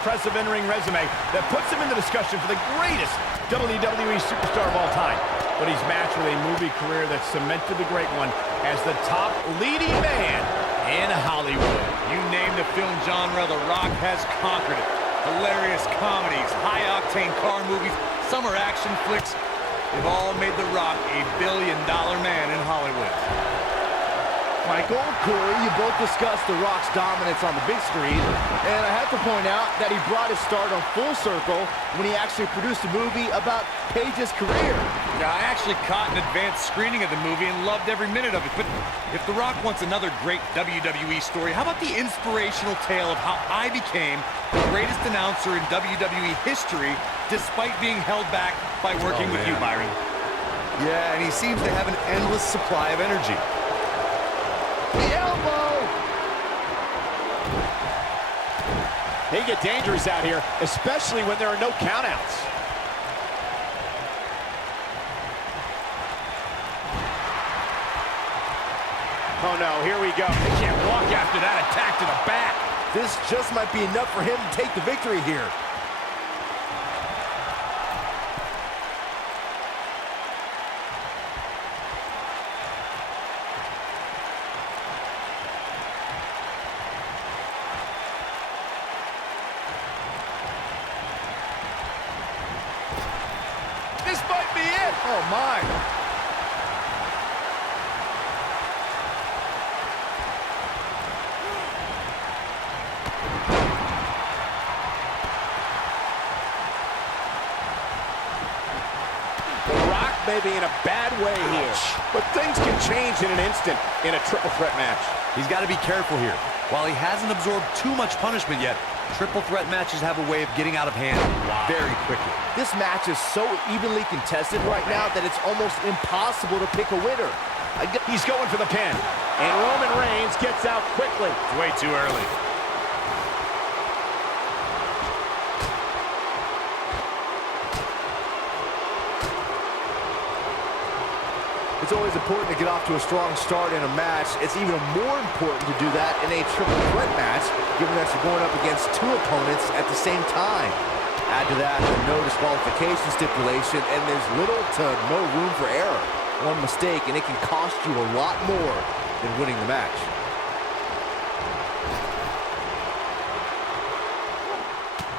Impressive in-ring resume that puts him in the discussion for the greatest WWE superstar of all time. But he's matched with a movie career that cemented the great one as the top leading man in Hollywood. You name the film genre, The Rock has conquered it. Hilarious comedies, high-octane car movies, summer action flicks, they've all made The Rock a billion-dollar man in Hollywood. Michael, Corey, you both discussed The Rock's dominance on the big screen, and I have to point out that he brought his stardom full circle when he actually produced a movie about Paige's career. Yeah, I actually caught an advanced screening of the movie and loved every minute of it, but if The Rock wants another great WWE story, how about the inspirational tale of how I became the greatest announcer in WWE history despite being held back by working with you, Byron? Yeah, and he seems to have an endless supply of energy. The elbow! They get dangerous out here, especially when there are no countouts. Oh no, here we go. They can't walk after that attack to the back. This just might be enough for him to take the victory here. This might be it. Oh my! The Rock may be in a bad way here, but things can change in an instant in a triple threat match. He's got to be careful here. While he hasn't absorbed too much punishment yet, triple threat matches have a way of getting out of hand very quickly. This match is so evenly contested right now that it's almost impossible to pick a winner. He's going for the pin, and Roman Reigns gets out quickly. Way too early. It's always important to get off to a strong start in a match. It's even more important to do that in a triple threat match, given that you're going up against two opponents at the same time. Add to that the no disqualification stipulation, and there's little to no room for error. One mistake, and it can cost you a lot more than winning the match.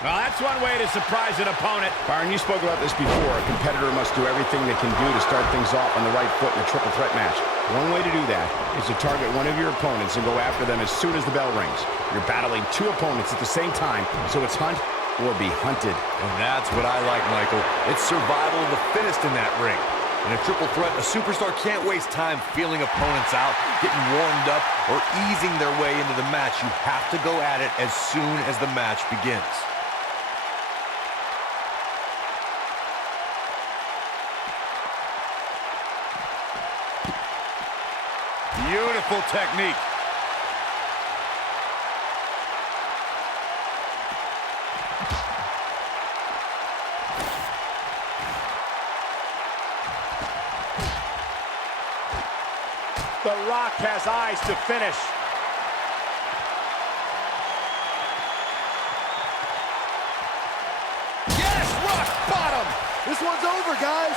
Well, that's one way to surprise an opponent. Byron, you spoke about this before. A competitor must do everything they can do to start things off on the right foot in a triple threat match. One way to do that is to target one of your opponents and go after them as soon as the bell rings. You're battling two opponents at the same time, so it's hunt or be hunted. And that's what I like, Michael. It's survival of the fittest in that ring. In a triple threat, a superstar can't waste time feeling opponents out, getting warmed up, or easing their way into the match. You have to go at it as soon as the match begins. Beautiful technique. The Rock has eyes to finish. Yes, rock bottom! This one's over, guys!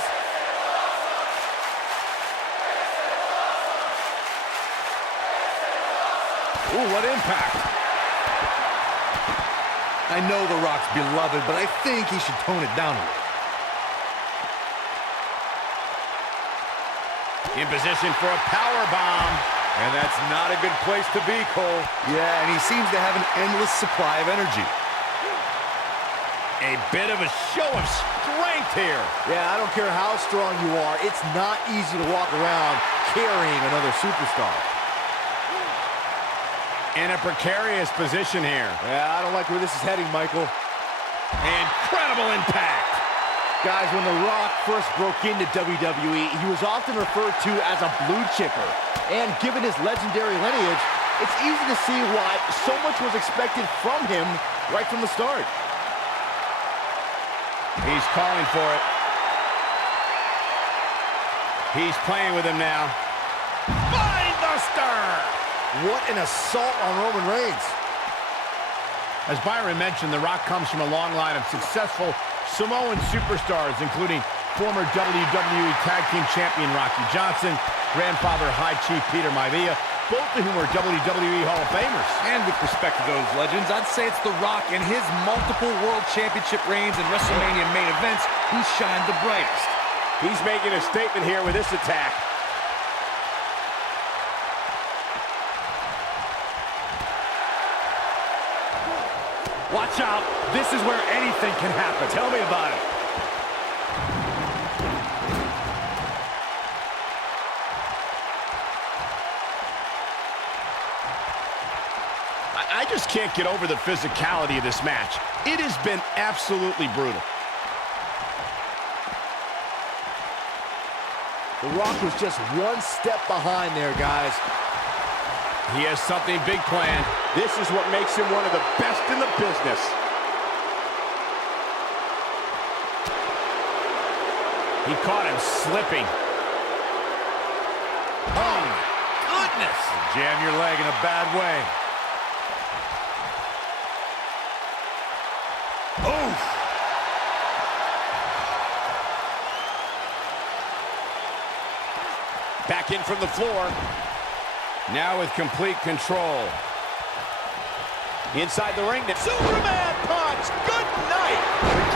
Ooh, what impact. I know The Rock's beloved, but I think he should tone it down a little. In position for a power bomb. And that's not a good place to be, Cole. Yeah, and he seems to have an endless supply of energy. A bit of a show of strength here. Yeah, I don't care how strong you are, it's not easy to walk around carrying another superstar. In a precarious position here. Yeah, I don't like where this is heading, Michael. Incredible impact. Guys, when The Rock first broke into WWE, he was often referred to as a blue chipper. And given his legendary lineage, it's easy to see why so much was expected from him right from the start. He's calling for it. He's playing with him now. Spinebuster! What an assault on Roman Reigns. As Byron mentioned, The Rock comes from a long line of successful Samoan superstars, including former WWE Tag Team Champion Rocky Johnson, grandfather High Chief Peter Maivia, both of whom are WWE Hall of Famers. And with respect to those legends, I'd say it's The Rock and his multiple World Championship reigns and WrestleMania main events who shine the brightest. He's making a statement here with this attack. Watch out. This is where anything can happen. Tell me about it. I just can't get over the physicality of this match. It has been absolutely brutal. The Rock was just one step behind there, guys. He has something big planned. This is what makes him one of the best in the business. He caught him slipping. Oh, my goodness. Jam your leg in a bad way. Oof. Back in from the floor. Now with complete control. Inside the ring. Superman punch. Good night.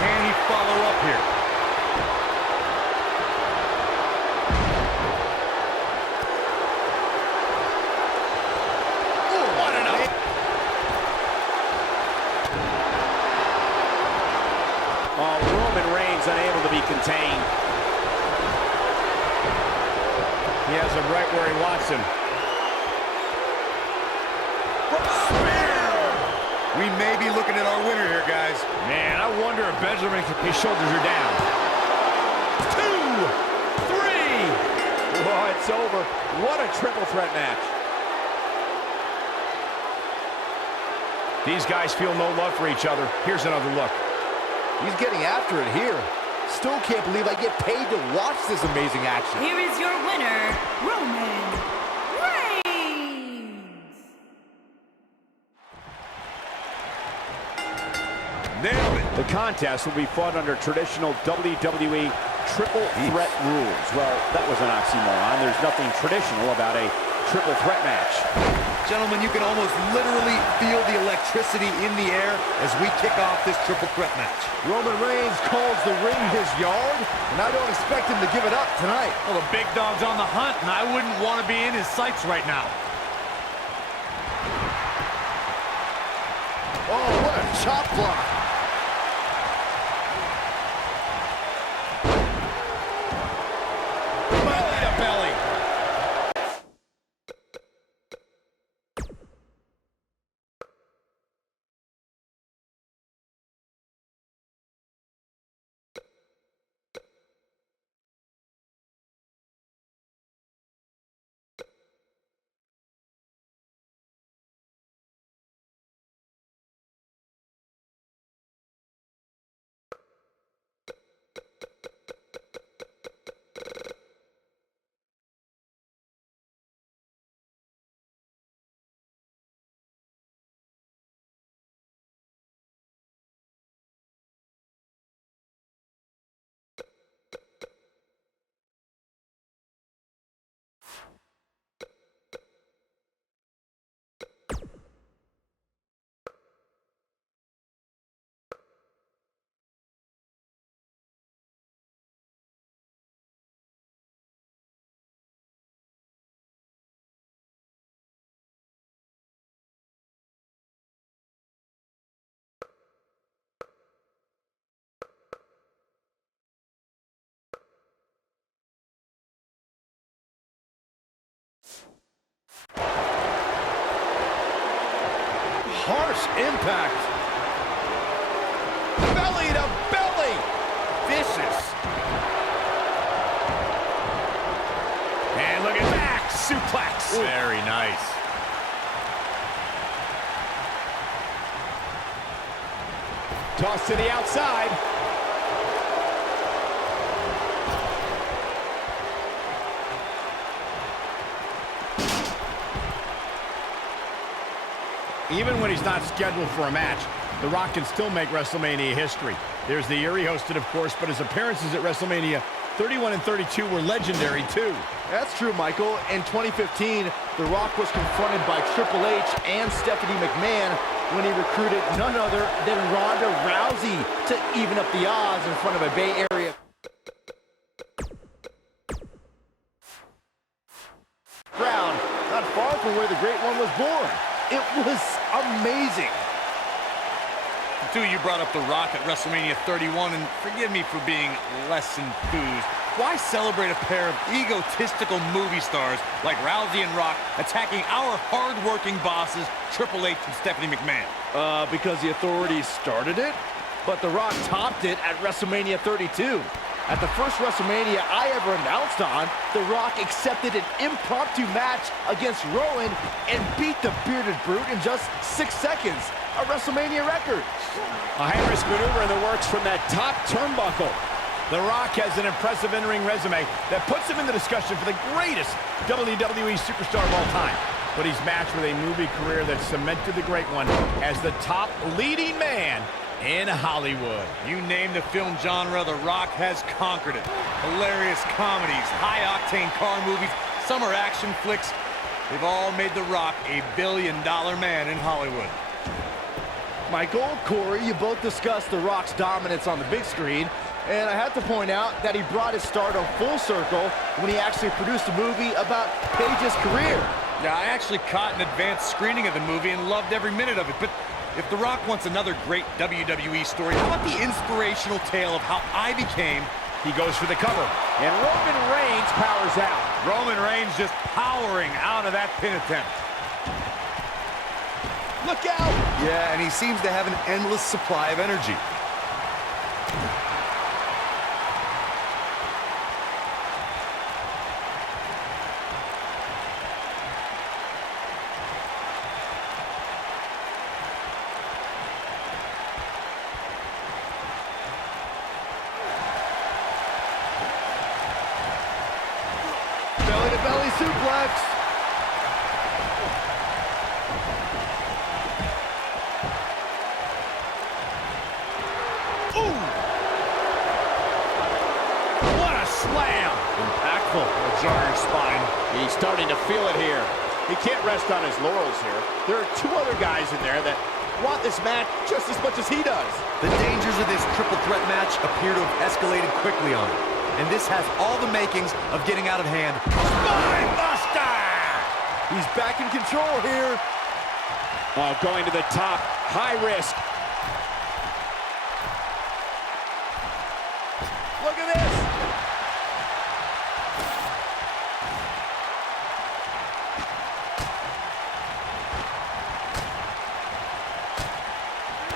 Can he follow up here? Ooh, what an up. Oh, Roman Reigns unable to be contained. He has him right where he wants him. We may be looking at our winner here, guys. Man, I wonder if Benjamin, his shoulders are down. 2, 3. Oh, it's over. What a triple threat match. These guys feel no love for each other. Here's another look. He's getting after it here. Still can't believe I get paid to watch this amazing action. Here is your winner, Roman Reigns. Nailed it. The contest will be fought under traditional WWE triple threat rules. Well, that was an oxymoron. There's nothing traditional about a triple threat match. Gentlemen, you can almost literally feel the electricity in the air as we kick off this triple threat match. Roman Reigns calls the ring his yard, and I don't expect him to give it up tonight. Well, the big dog's on the hunt, and I wouldn't want to be in his sights right now. Oh, what a chop block. Belly to belly. Harsh impact. Belly to belly. Vicious. And look at that. Suplex. Ooh. Very nice. Toss to the outside. Even when he's not scheduled for a match, The Rock can still make WrestleMania history. There's the year he hosted, of course, but his appearances at WrestleMania 31 and 32 were legendary, too. That's true, Michael. In 2015, The Rock was confronted by Triple H and Stephanie McMahon when he recruited none other than Ronda Rousey to even up the odds in front of a Bay Area crowd, not far from where the Great One was born. It was amazing. Too, you brought up The Rock at WrestleMania 31, and forgive me for being less enthused. Why celebrate a pair of egotistical movie stars like Rousey and Rock attacking our hard-working bosses, Triple H and Stephanie McMahon? Because the authorities started it, but The Rock topped it at WrestleMania 32. At the first WrestleMania I ever announced on, The Rock accepted an impromptu match against Rowan and beat the bearded brute in just 6 seconds, a WrestleMania record. A high-risk maneuver in the works from that top turnbuckle. The Rock has an impressive in-ring resume that puts him in the discussion for the greatest WWE superstar of all time. But he's matched with a movie career that cemented the Great One as the top leading man in Hollywood. You name the film genre, The Rock has conquered it. Hilarious comedies, high-octane car movies, summer action flicks. They've all made The Rock a billion-dollar man in Hollywood. Michael, Corey, you both discussed The Rock's dominance on the big screen, and I have to point out that he brought his stardom full circle when he actually produced a movie about Paige's career. Yeah, I actually caught an advanced screening of the movie and loved every minute of it, but if The Rock wants another great WWE story, how about the inspirational tale of how I became... He goes for the cover, and Roman Reigns powers out. Roman Reigns just powering out of that pin attempt. Look out! Yeah, and he seems to have an endless supply of energy. Belly-to-belly suplex. Ooh! What a slam! Impactful. It'll jar your spine. He's starting to feel it here. He can't rest on his laurels here. There are two other guys in there that want this match just as much as he does. The dangers of this triple threat match appear to have escalated quickly on him. And this has all the makings of getting out of hand. Spine buster! He's back in control here. Oh, going to the top. High risk. Look at this.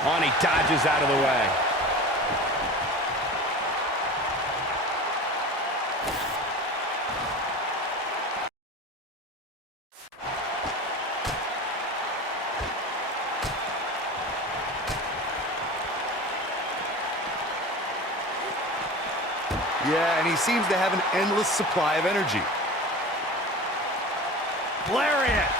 Oh, and he dodges out of the way. Yeah, and he seems to have an endless supply of energy. Lariat!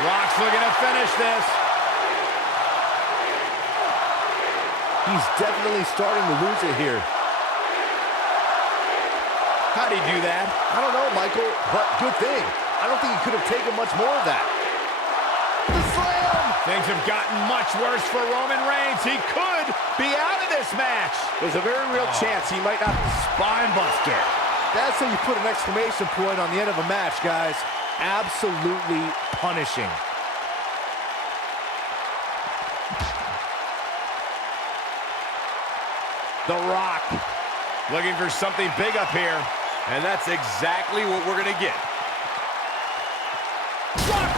Rock's looking to finish this. He's definitely starting to lose it here. How'd he do that? I don't know, Michael, but good thing. I don't think he could have taken much more of that. The slam! Things have gotten much worse for Roman Reigns. He could be out of this match. There's a very real chance he might not. Spine buster. That's how you put an exclamation point on the end of a match, guys. Absolutely punishing. The Rock looking for something big up here. And that's exactly what we're going to get. Rock